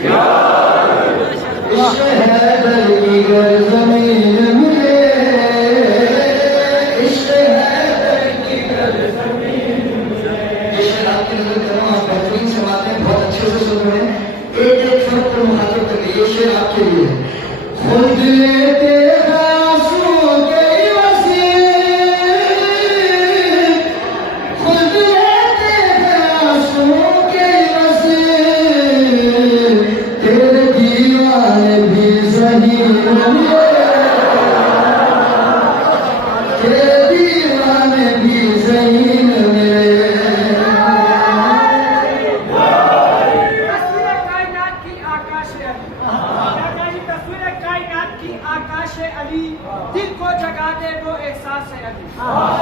इश्क हैदर की गर ज़मीन मिले, इश्क हैदर की गर ज़मीन मिले। ये शेर आपकी नजर करो, आप बेहतरीन से बातें बहुत अच्छे से सुन रहे हैं, एक एक शब्द को मुखातिब करके। ये शेर आपके लिए है। खुद लेते आंसू के वसीले, खुद लेते आंसू के वसीले, तेरे दीवाने भी ज़हीन मिले, तेरे दीवाने भी ज़हीन मिले। अली दिल को जगा दे वो एहसास है अली,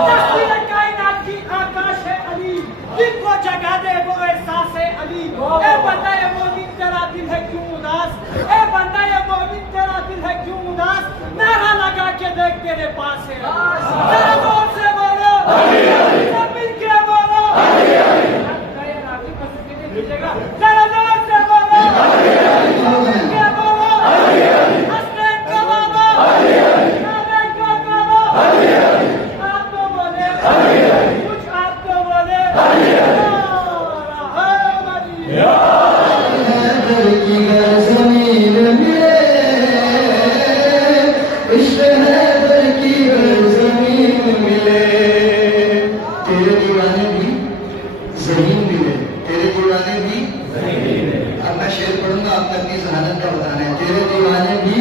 तस्वीर कायनात की आकाश है अली, दिल को जगा दे वो एहसास है अली। ए बंदा ये मोमिन तेरा दिल है क्यों उदास, ए बंदा ये मोमिन तेरा दिल है क्यों उदास, नारा लगा के देख तेरे पास है अली। जरा जोर से बोलो अली अली, सब मिलके बोलो अली अली। जरा जोर से बोलो अली अली, सब मिलके बोलो अली अली। हसनैन का बाबा अली अली, काबे का काबा अली अली, आप तो बोले अली अली, कुछ आप तो बोले अली अली। हैदर की गर ज़मीन मिले, इश्क हैदर की गर ज़मीन मिले, तेरे दीवाने भी ज़हीन मिले, तेरे दीवाने भी ज़हीन मिले। अब मैं शेर पढ़ूंगा, आपने अपनी ज़हानत का बताना है। तेरे दीवाने भी